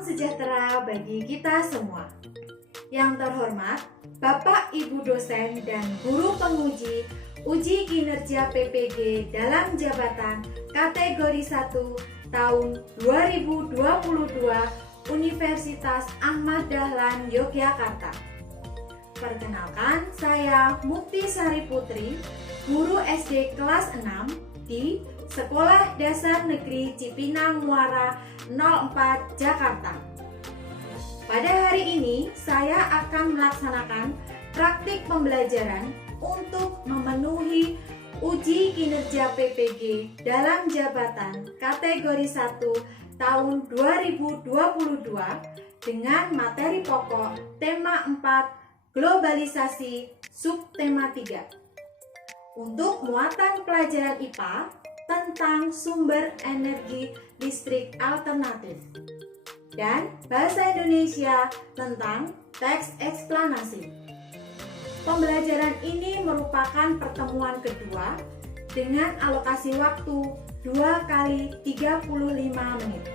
Salam sejahtera bagi kita semua. Yang terhormat, Bapak Ibu dosen dan guru penguji uji kinerja PPG dalam jabatan kategori 1 tahun 2022 Universitas Ahmad Dahlan Yogyakarta. Perkenalkan, saya Mukti Sari Putri, guru SD kelas 6 di Sekolah Dasar Negeri Cipinang Muara 04 Jakarta. Pada hari ini saya akan melaksanakan praktik pembelajaran untuk memenuhi uji kinerja PPG dalam jabatan kategori 1 tahun 2022 dengan materi pokok tema 4 globalisasi subtema 3. Untuk muatan pelajaran IPA tentang sumber energi listrik alternatif dan bahasa Indonesia tentang teks eksplanasi. Pembelajaran ini merupakan pertemuan kedua dengan alokasi waktu 2 kali 35 menit.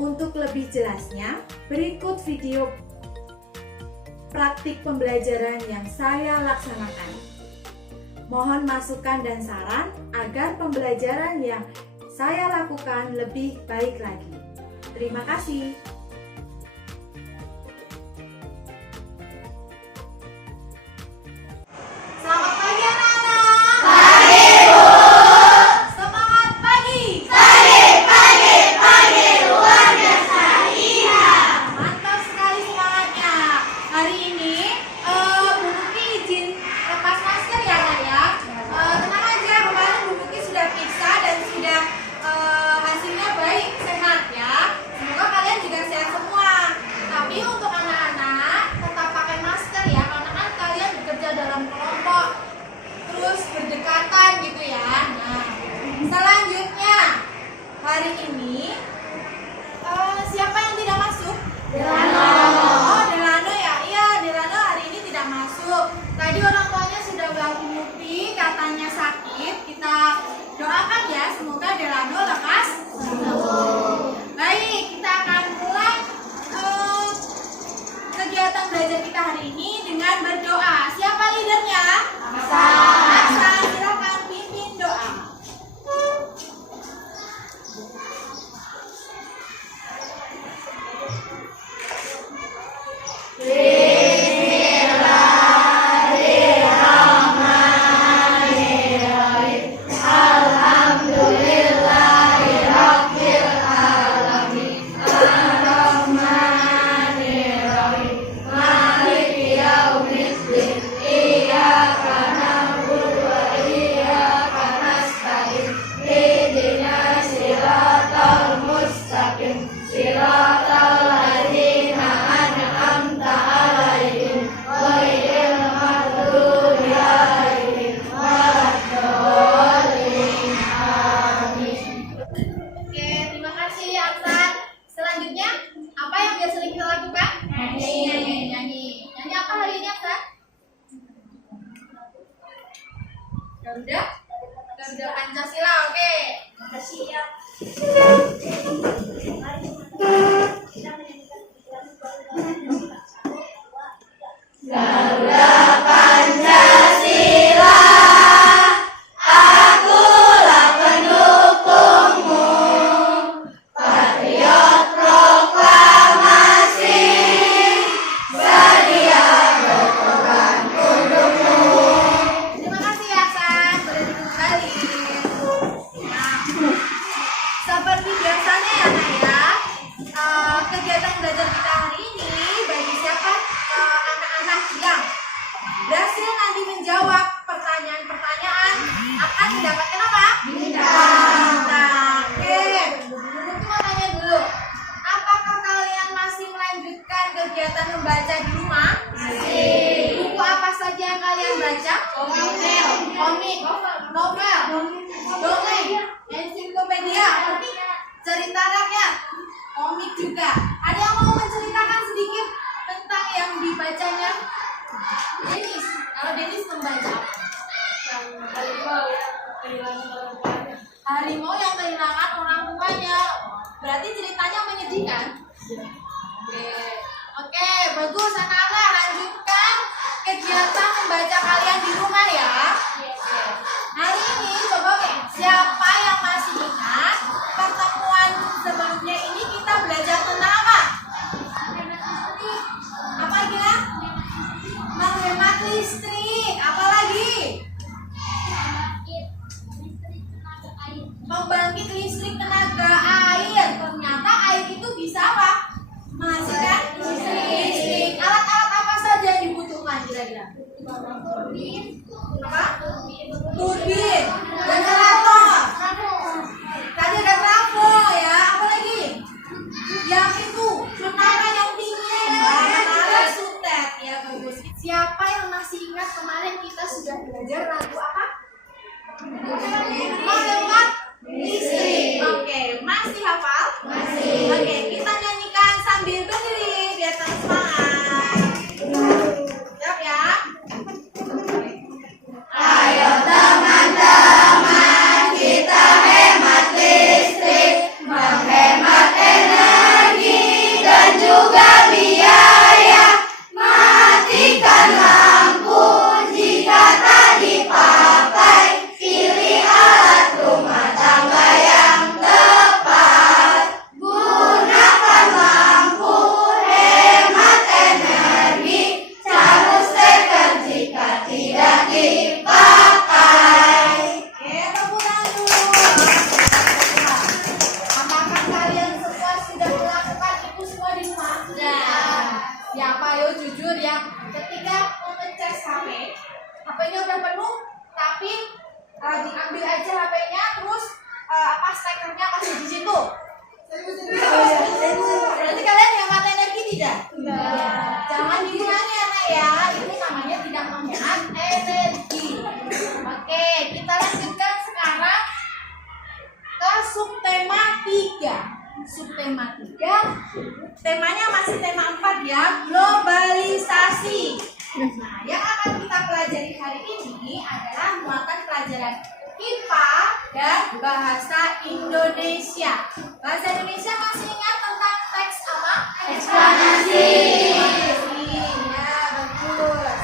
Untuk lebih jelasnya, berikut video praktik pembelajaran yang saya laksanakan. Mohon masukan dan saran agar pembelajaran yang saya lakukan lebih baik lagi. Terima kasih. Selamat pagi anak-anak. Pagi, Bu. Semangat pagi. Pagi, luar biasa. Iya. Mantap sekali semangatnya. Hari ini Bu Muki izin lepas masker ya Kak ya. Tenang aja, kemarin Bu Muki sudah periksa dan sudah hasilnya baik, sehat ya. Semoga kalian juga sehat semua. Tapi untuk anak-anak tetap pakai masker ya, karena kan kalian bekerja dalam kelompok, terus berdekatan gitu ya. Nah, selanjutnya hari ini siapa yang tidak masuk? Delano. Oh, Delano ya. Iya, Delano hari ini tidak masuk. Tadi orang tuanya sudah bilang Mukti katanya sakit. Kita doakan ya, semoga Delano lekas sembuh. Baik, kita akan mulai kegiatan belajar kita hari ini dengan berdoa. Siapa leadernya? Aksan, silakan pimpin doa. Oke, terima kasih Aksan. Selanjutnya, apa yang biasa kita lakukan? Nyanyi. Nyanyi apa hari ini Aksan? Garuda Pancasila, oke. Siap. Garuda Pancasila, akulah pendukungmu, patriot proklamasi, sedia berkorban untukmu. Terima kasih Aksan, boleh dikembali. Nah, seperti biasanya ya Nak ya, kegiatan belajar kita hari ini bagi siapa anak-anak yang berhasil nanti menjawab pertanyaan-pertanyaan akan mendapatkan apa? Bintang. Oke, Mungkin mau tanya dulu, apakah kalian masih melanjutkan kegiatan membaca di rumah? Masih. Buku apa saja yang kalian baca? Komik, novel, dongeng, ensiklopedia, cerita rakyat, komik juga. Ada yang mau menceritakan sedikit tentang yang dibacanya? Denis, kalau Denis membaca harimau yang kehilangan orang tuanya. Berarti ceritanya menyedihkan. Oke, bagus anak-anak, lanjutkan kegiatan membaca kalian di rumah ya. Hari ini coba siapa yang masih ingat pertemuan sebelumnya ini kita belajar tentang apa? Apa ya? Menghemat listrik. Apa lagi? Membangkit listrik tenaga air. Ternyata air itu bisa apa? Menghasilkan listrik. Alat-alat apa saja yang dibutuhkan kira-kira? Apa? Turbin, generator. Tadi ada trafo ya. Apa lagi? Yang itu menara yang tinggi. Menara sutet ya, bagus. Siapa yang masih ingat kemarin kita sudah belajar lagu apa? Menghemat listrik. Oke, masih hafal? Masih. Oke, kita nyanyikan sambil berdiri biar tetap semangat. Siap ya? Ayo teman-teman, kita hemat listrik, menghemat energi dan juga biaya. Matikan lampu jika tak dipakai, pilih alat rumah tangga yang tepat. Gunakan lampu, hemat energi, cabut steker jika tidak dipakai. Oke, tepuk tangan dulu. Apakah kalian semua sudah melakukan itu semua di rumah? Sudah. Siapa yo jujur ya? Ketika mengecas HP-nya udah penuh, tapi diambil aja HP-nya, terus stekernya masih di situ. Berarti kalian hemat energi tidak? Tidak. Jangan dikurangi anak ya. Ini namanya tidak menghemat energi. Oke, kita lanjutkan sekarang ke subtema 3. Subtema 3, temanya masih tema 4 ya, globalisasi. Nah, yang akan kita pelajari hari ini adalah muatan pelajaran IPA dan bahasa Indonesia. Bahasa Indonesia masih ingat tentang teks apa? Eksplanasi. Ya, bagus.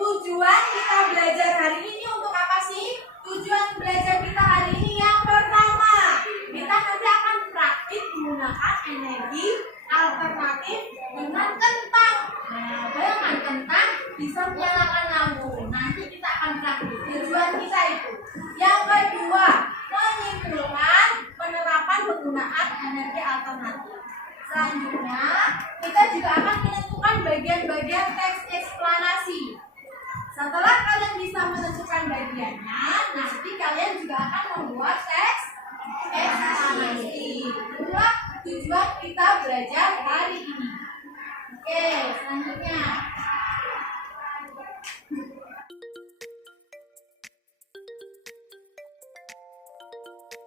Tujuan kita belajar hari ini untuk apa sih? Tujuan belajar kita hari ini yang pertama, kita nanti akan praktik menggunakan energi alternatif dengan kentang. Nah, bayangkan kentang bisa menyalakan lampu. Nanti kita akan praktik. Tujuan kita itu. Yang kedua, menyimpulkan penerapan penggunaan energi alternatif. Selanjutnya, kita juga akan menentukan bagian-bagian teks eksplanasi. Setelah kalian bisa menentukan bagiannya, nanti kalian juga akan membuat teks eksplanasi. Itulah tujuan kita belajar hari ini. Oke, selanjutnya.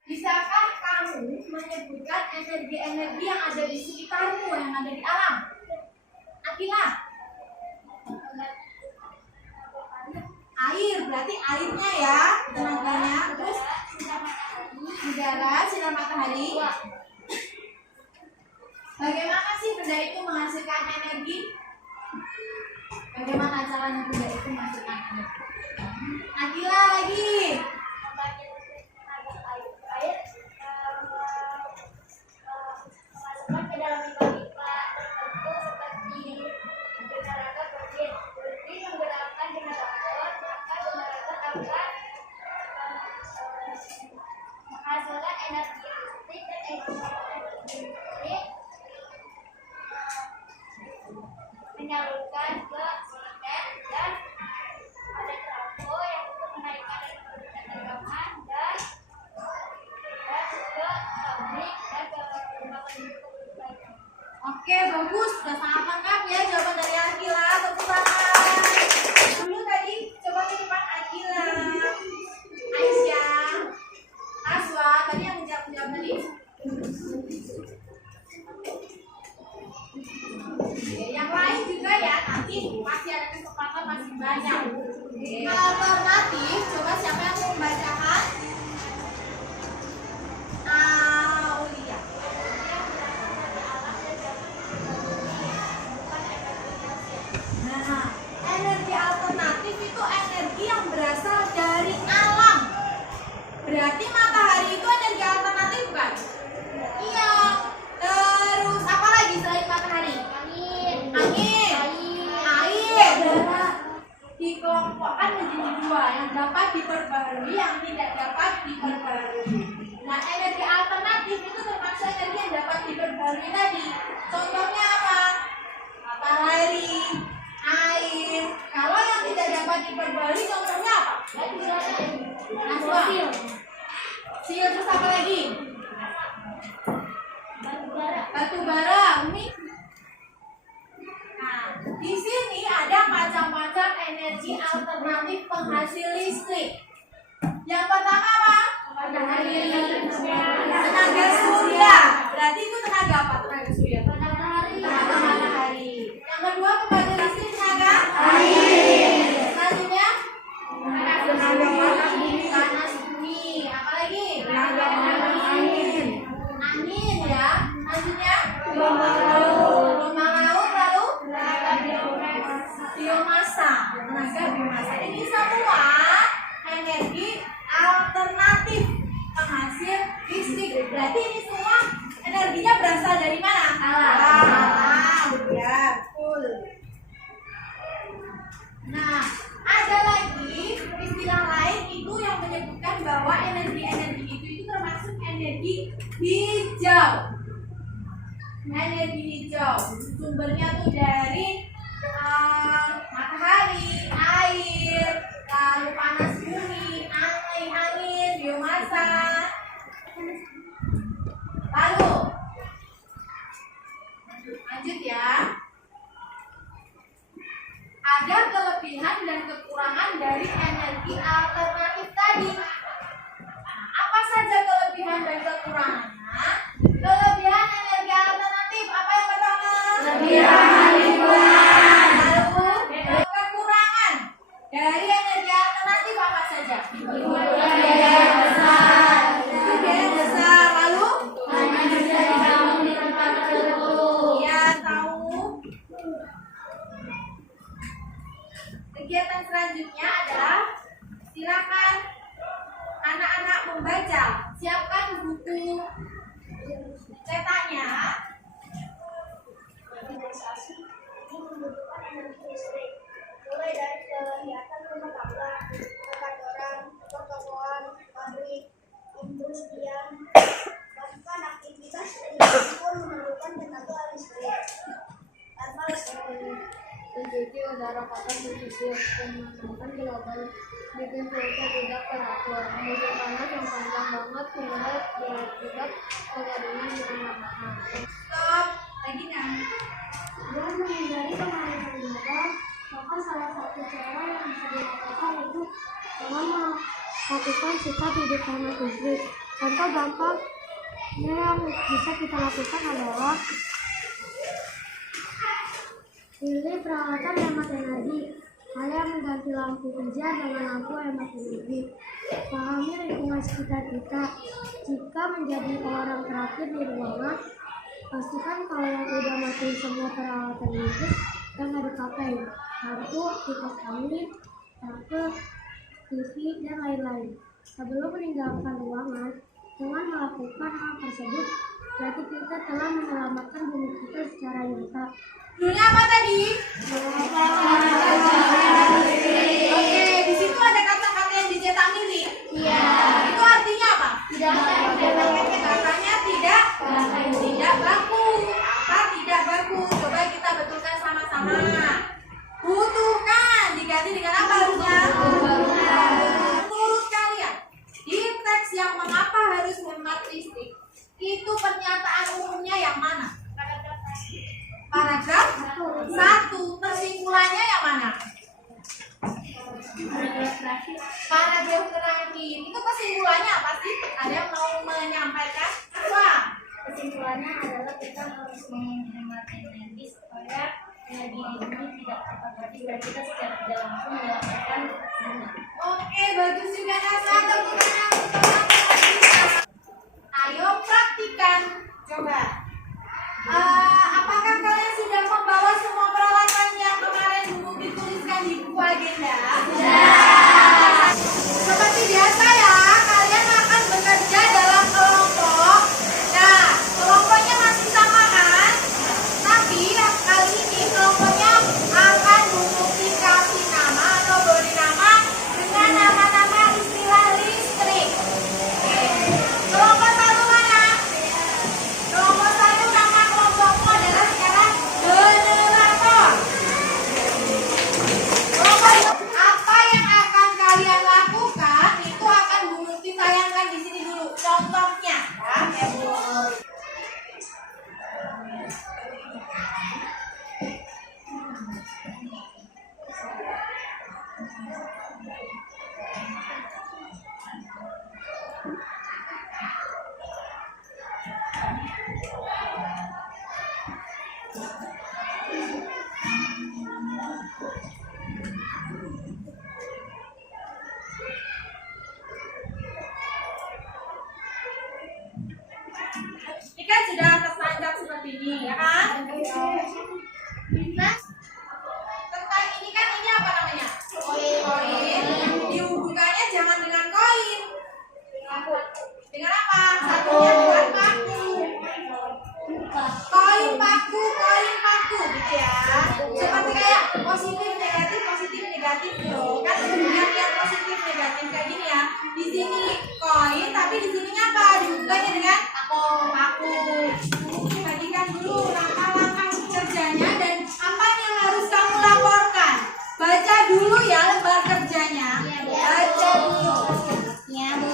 Bisakah kamu menyebutkan energi-energi yang ada di sekitarmu, yang ada di alam? Akila? Air, berarti airnya ya, tenaganya. Terus udara, sinar matahari. Bagaimana sih benda itu menghasilkan energi? Bagaimana caranya benda itu menghasilkan energi? Akila lagi. Masukkan ke dalam pipa-pipa tertentu seperti generator turbin. Turbin menggerakkan generator, maka generator akan menghasilkan energi listrik dan energi listrik menyalurkan ke silinder dan ada trafo yang untuk menaikkan dan menurunkan tegangan dan juga pabrik dan rumah penduduk. Oke, bagus. Sudah sangat lengkap ya jawaban dari Akila. Tepuk tangan. Dulu tadi coba ke depan Akila. Aisyah. Aswa. Tadi yang menjawab tadi. Oke, yang lain juga ya. Nanti masih ada kesempatan masih banyak. Alternatif. Coba siapa yang mau membacakan? Aulia. dikelompokkan menjadi dua, yang dapat diperbarui, yang tidak dapat diperbarui. Nah, energi alternatif itu termasuk energi yang dapat diperbarui tadi. Contohnya apa? Matahari, air. Kalau yang tidak dapat diperbarui, contohnya apa? Fosil. Terus apa lagi? Batu bara, Umi. Nah, di sini ada macam-macam energi alternatif penghasil listrik. Yang pertama apa? Tenaga surya. Berarti itu tenaga apa? Tenaga surya. Tenaga matahari. Yang kedua pembangkit listrik tenaga air. Selanjutnya panas bumi. Apa lagi? Angin ya. Selanjutnya gelombang laut, lalu biomasa. Tenaga biomasa. Ini semua energi alternatif penghasil listrik. Berarti ini semua energinya berasal dari mana? Alam. Ya, betul. Nah, ada lagi istilah lain itu yang menyebutkan bahwa energi-energi itu termasuk energi hijau. Energi hijau sumbernya tuh dari matahari, air, lalu panas bumi, angin, biomasa. Lalu lanjut ya. Ada kelebihan dan kekurangan dari energi alternatif tadi. Nah, apa saja kelebihan dan kekurangannya? Kelebihan energi alternatif apa yang pertama? Lebih ramah lingkungan. Lalu kekurangan dari energi alternatif apa saja? Biaya besar. Biaya besar. Lalu hanya bisa dibangun di tempat tertentu. Ya, tahu. Kegiatan selanjutnya adalah silakan anak-anak membaca. Siapkan buku cetaknya. Organisasi ini membutuhkan energi listrik, mulai dari kegiatan rumah tangga, perkantoran, pertokoan, pabrik, industrian, bahkan aktivitas pendidikan pun memerlukan tenaga listrik. Tanpa listrik, mencuci udara kotor berpikir, pemanasan global bikin cuaca tidak teratur, musim panas yang panjang banget sehingga berakibat kekeringan di mana-mana. Stop. Lagi kan? Dan menghindari pemanasan global, maka salah satu cara yang bisa dilakukan itu dengan melakukan sikap hidup hemat listrik. Contoh gampang yang bisa kita lakukan adalah pilih peralatan hemat energi. Kalian mengganti lampu kerja dengan lampu hemat energi. Pahami lingkungan sekitar kita. Jika menjadi orang terakhir di ruangan, pastikan kalau yang udah mati semua peralatan listrik dan nggak dipakai. Lampu, kipas angin, lampu, TV, dan lain-lain. Sebelum meninggalkan ruangan, dengan melakukan hal tersebut, berarti kita telah menyelamatkan bumi kita secara nyata. Judulnya apa tadi? Oke, di situ ada kata-kata yang dicetak mirip. Iya. Itu artinya apa? Katanya tidak baku. Apa tidak baku? Coba kita betulkan sama-sama. Butuhkan diganti dengan apa harusnya? Menurut kalian, di teks yang mengapa harus hemat listrik, itu pernyataan umumnya yang mana? Paragraf 1. Tersimpulannya yang mana? Paragraf terakhir. Itu kesimpulannya apa sih? Ada yang mau menyampaikan? Apa? kesimpulannya adalah kita harus menghemat energi supaya energi ini tidak terpakai dan kita secara tidak langsung menyelamatkan bumi. Oke, bagus juga Nasa. Tepuk tangan untuk Nasa. Ayo praktikan. Coba. Apakah kalian sudah membawa semua peralatan yang kemarin dulu dituliskan di buku agenda? Sudah. Seperti biasa ya, kalian akan bekerja dalam kelompok. Nah, kelompoknya masih sama kan? Tapi kali ini kelompoknya akan memiliki kasih nama atau beri nama Ini kan sudah tersanjak seperti ini, ya kan? Tentang ini kan ini apa namanya? Koin. Dihubungkannya jangan dengan koin. Dengan apa? Satunya dengan paku. Koin paku gitu ya. Seperti kayak positif negatif loh. Kan yang positif negatif kayak gini ya. Di sini koin tapi di sininya apa? Dihubungkannya dengan paku. Bagikan dulu langkah-langkah kerjanya dan apa yang harus kamu laporkan. Baca dulu ya lembar kerjanya. Baca dulu. Ya, Bu.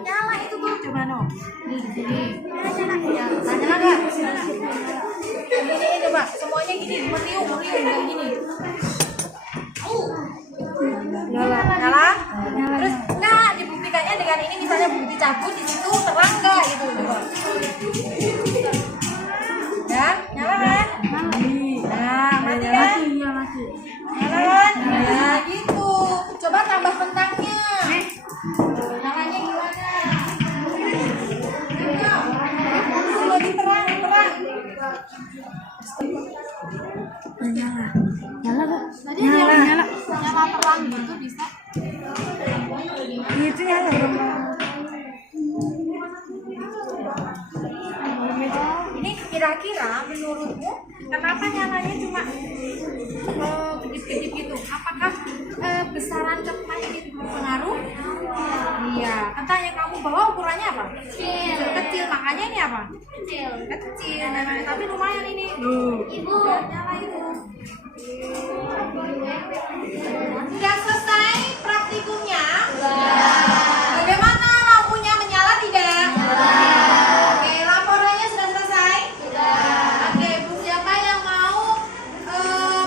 Nyala itu tuh coba no. Nih di sini. Ya, nyala enggak? Ini coba semuanya gini, meriung kayak gini. Nyala. Terus nah dibuktikannya dengan ini misalnya bukti cabut di situ terang enggak gitu coba. Ya, nyala kan? Nah, mati kan? Nyala kan? Nah, gitu. Coba tambah kentangnya. Nyalanya gimana? Lebih terang. Nyala gak? Tadi nyala terang gitu bisa. Itu nyala dong. Ini kira-kira menurutmu kenapa nyalanya cuma kedip-kedip gitu? Apakah besaran kentang ini berpengaruh? Iya, kentang yang kamu bawa ukurannya apa? Kecil, makanya ini apa? Kecil. Nah, tapi lumayan ini. Ibu. Nyala itu. Sudah selesai praktikumnya? Bagaimana lampunya menyala tidak? Oke, laporannya sudah selesai? Oke, Bu, siapa yang mau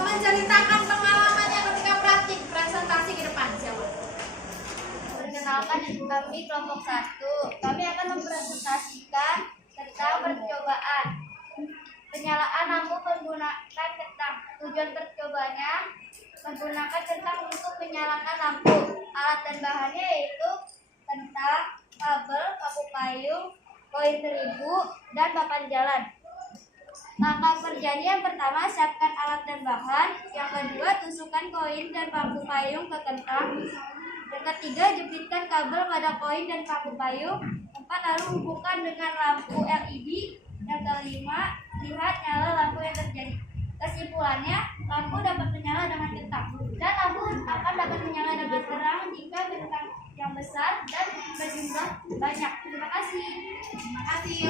menceritakan pengalamannya ketika praktik presentasi ke depan? Siapa? Perkenalkan, kami kelompok 1. Kami akan mempresentasikan tentang percobaan penyalaan lampu menggunakan kentang. Tujuan percobanya menggunakan kentang untuk menyalakan lampu. Alat dan bahannya yaitu kentang, kabel, paku payung, koin 1000, dan papan jalan. Langkah kerjanya yang pertama, siapkan alat dan bahan. Yang kedua, tusukkan koin dan paku payung ke kentang. Yang ketiga, jepitkan kabel pada koin dan paku payung. 4, lalu hubungkan dengan lampu LED. Yang kelima, lihat nyala lampu yang terjadi. Kesimpulannya, lampu dapat menyala dengan kentang, dan lampu akan dapat menyala dengan terang jika kentang yang besar dan berjumlah banyak. Terima kasih.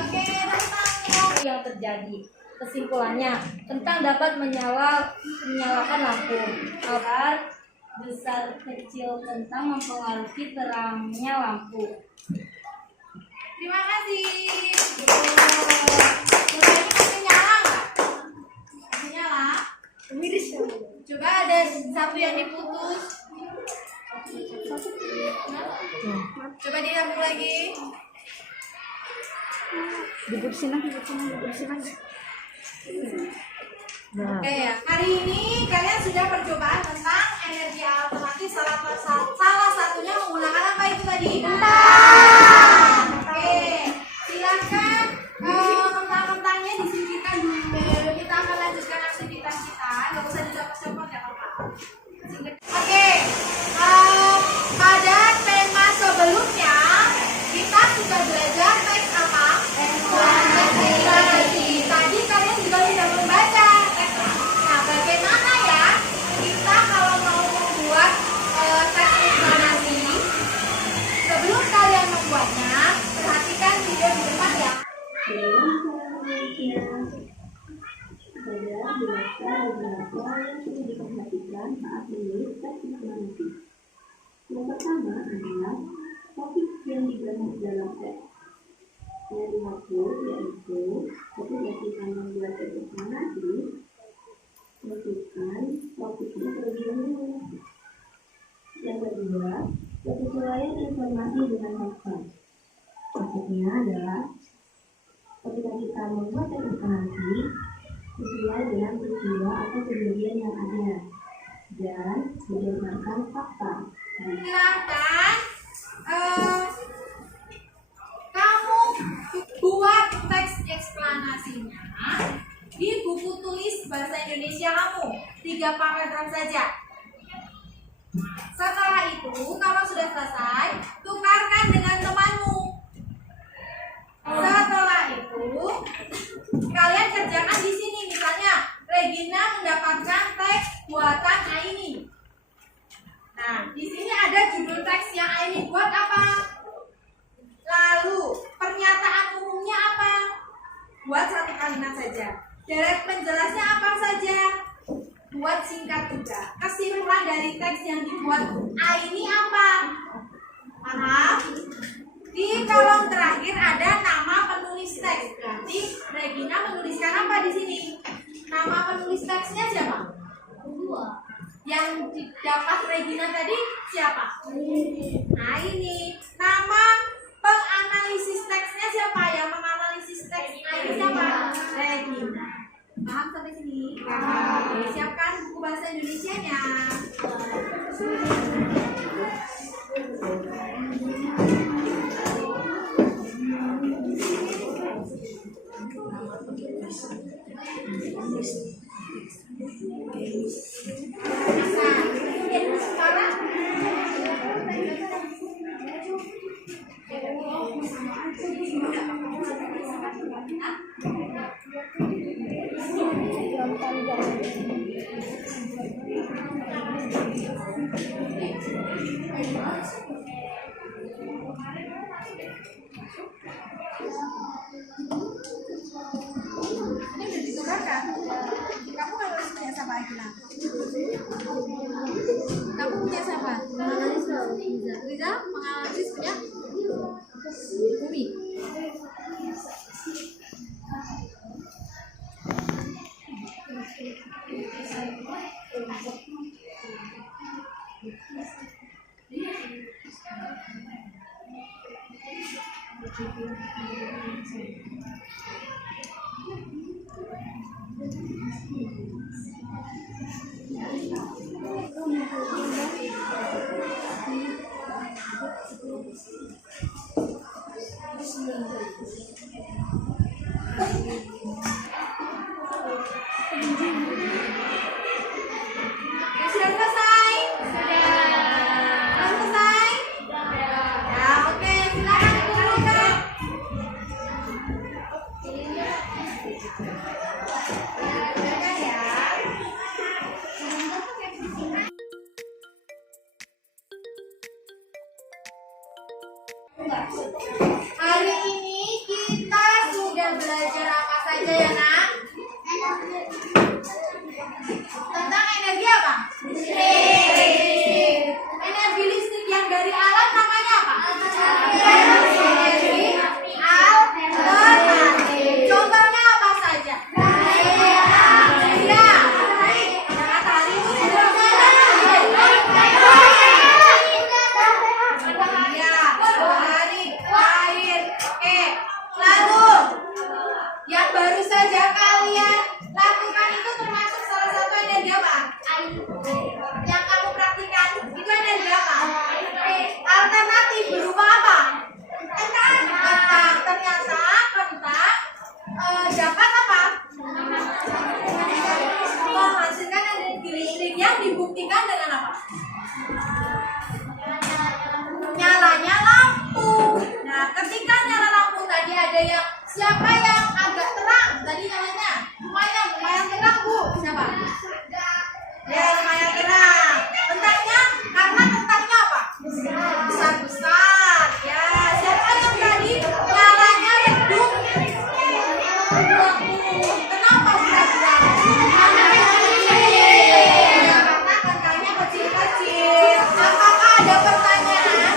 Oke, tentang Yang terjadi. Kesimpulannya, kentang dapat menyalakan lampu. Kabar besar kecil kentang mempengaruhi terangnya lampu. terima kasih. Coba ini masih nyala nggak? Masih nyala? Miris ya. Coba ada satu yang diputus. Coba disambung lagi. Dibersihin lagi. Oke ya. Hari ini kalian sudah percobaan tentang energi alternatif. Salah satunya menggunakan apa itu tadi? Kentang. Oke. Silakan kentang-kentangnya disingkirkan dulu. Kita akan lanjutkan aktivitas kita. Gak usah dicopot-copot ya apa. Oke. Pada tema sebelumnya kita sudah belajar teks apa? Eksplanasi. Tadi kalian juga sudah membaca teks. Nah, bagaimana ya kita kalau mau membuat teks eksplanasi? Sebelum kalian membuatnya, perhatikan video di depan ya. Adalah jelaskan beberapa yang perlu diperhatikan saat menulis teks eksplanasi. Yang pertama adalah topik yang dibahas dalam teks. Yang dimaksud yaitu ketika kita membuat eksplorasi, tentukan topiknya terlebih dahulu. Yang kedua, kesesuaian informasi dengan fakta. Maksudnya adalah ketika kita membuat eksplorasi sesuai dengan peristiwa atau kejadian yang ada dan berdasarkan fakta. Silakan kamu buat teks eksplanasinya di buku tulis bahasa Indonesia kamu 3 paragraf saja. Setelah itu, kalau sudah selesai, tukarkan dengan temanmu. Setelah itu, kalian kerjakan di sini. Misalnya, Regina mendapatkan teks buatan Aini. Nah, di sini ada judul teks yang Aini buat apa? Lalu, pernyataan umumnya apa? Buat 1 kalimat saja. Deret penjelasnya apa saja? Buat singkat juga. Kesimpulan dari teks yang dibuat Aini apa? Paham? Di kolom terakhir ada nama penulis teks. Berarti Regina menuliskan apa di sini? Nama penulis teksnya siapa? Yang didapat Regina tadi siapa? Nah ini. Nama penganalisis teksnya siapa? Yang menganalisis teks Aini siapa? Regina. Paham sampai sini? Paham. Siapkan buku bahasa Indonesianya. Ini udah ditukarkan. Kamu harus punya siapa Agila? Kamu punya siapa? Riza? Menganalisis punya? Bumi. Sudah selesai? Sudah selesai? Ya, oke, silakan ditukarkan. Hari ini kita sudah belajar apa saja ya nak? Tentang energi apa? Listrik. Energi listrik yang dari alat namanya apa? Energi alternatif. Contohnya apa saja? Ya. Matahari itu ya, matahari, air. Oke. Lalu yang baru saja kalian lakukan itu termasuk salah satu energi apa? Yang kamu praktikan itu energi apa? Alternatif berupa apa? Kentang. Ternyata kentang dapat apa? Menghasilkan energi listrik yang dibuktikan dengan apa? Nyalanya lampu. Nah, ketika nyala lampu tadi ada yang siapa yang agak terang? Tadi nyalanya lumayan terang Bu. Siapa? Ya, lumayan terang. Kentangnya karena kentangnya apa? Besar-besar. Ya, siapa yang tadi nyalanya redup? Kenapa besar-besar? Ya, karena kentangnya kecil-kecil. Apakah ada pertanyaan?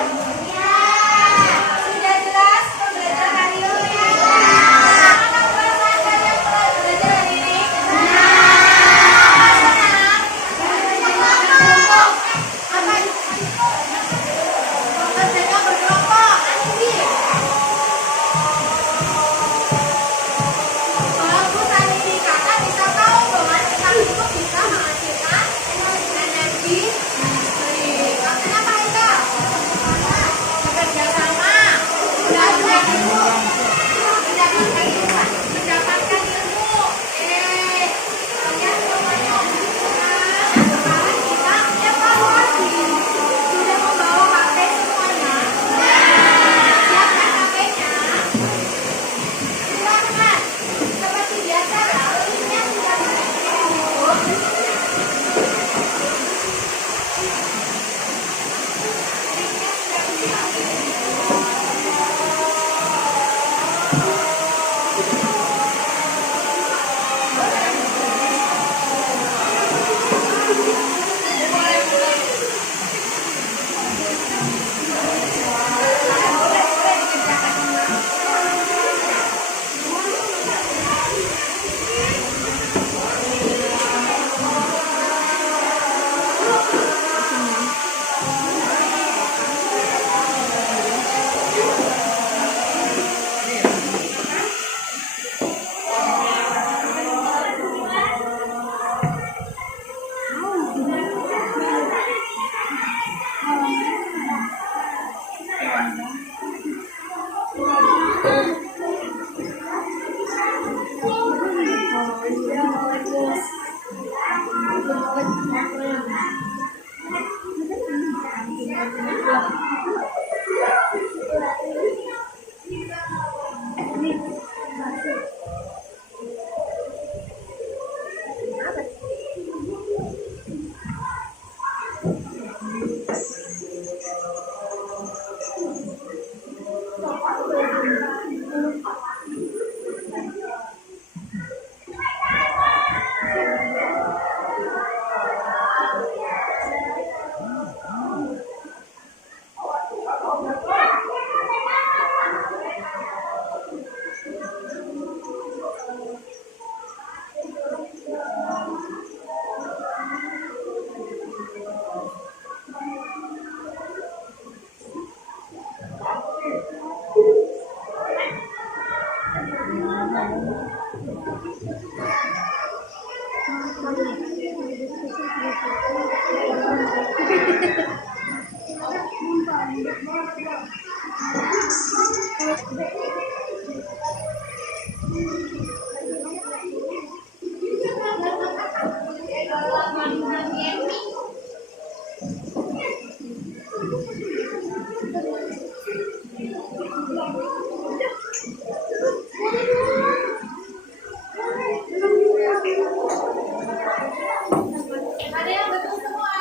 Ada yang betul semua?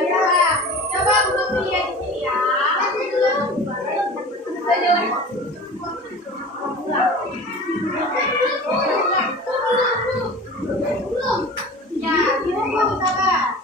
Ya. Coba Bu lihat di sini ya. Ya, ini mau sabar.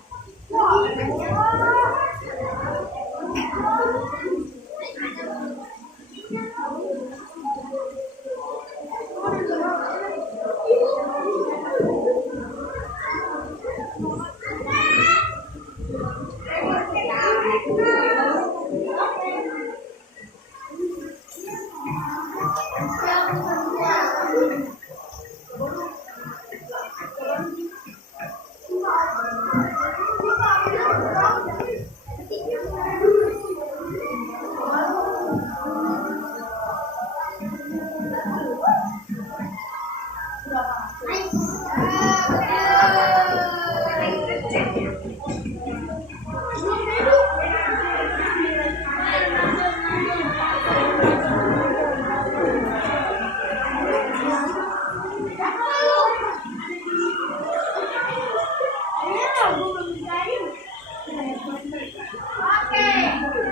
Oke,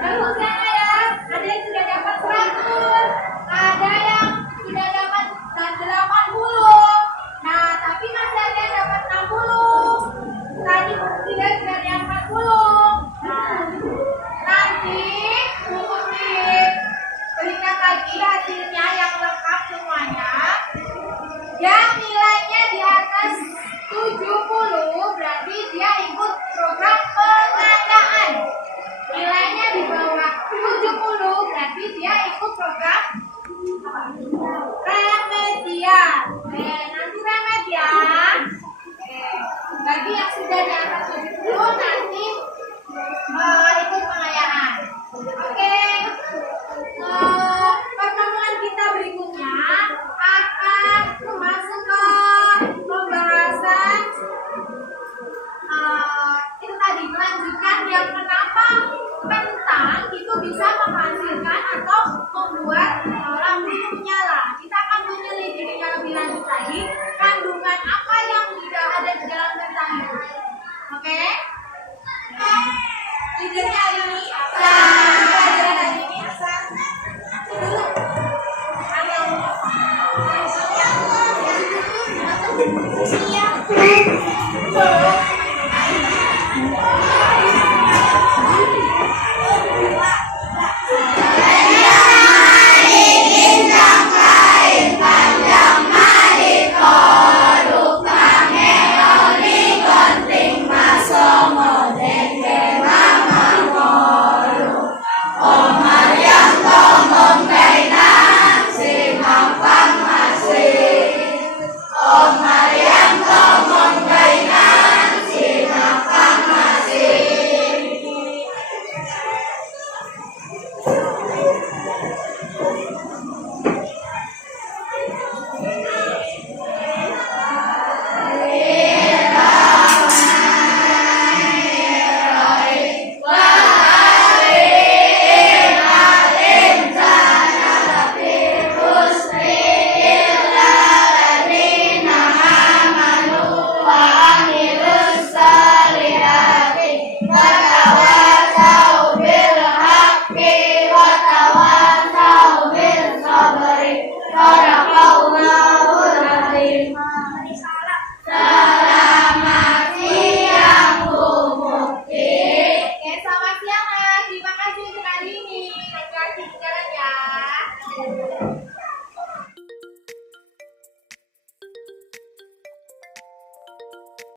bagusnya ya. Ada yang sudah dapat 100, ada yang sudah dapat 80. Nah, tapi masih ada yang dapat 60. Tadi tidak sudah yang 40. Nah, nanti berikan lagi hasilnya yang lengkap semuanya. Yang nilainya di atas 70 berarti dia ikut program pengadaan. Nilainya di bawah 70 berarti dia ikut program remedial. Nanti remedial. Bagi yang sudah di atas 70 nanti ikut pengayaan. Oke. Pertemuan kita berikutnya akan masuk ke pembahasan itu tadi, melanjutkan yang kenapa kentang itu bisa menghasilkan atau membuat lampu menyala. Kita akan menyelidiki lebih lanjut lagi kandungan apa yang tidak ada di dalam kentang itu. Oke? Leadernya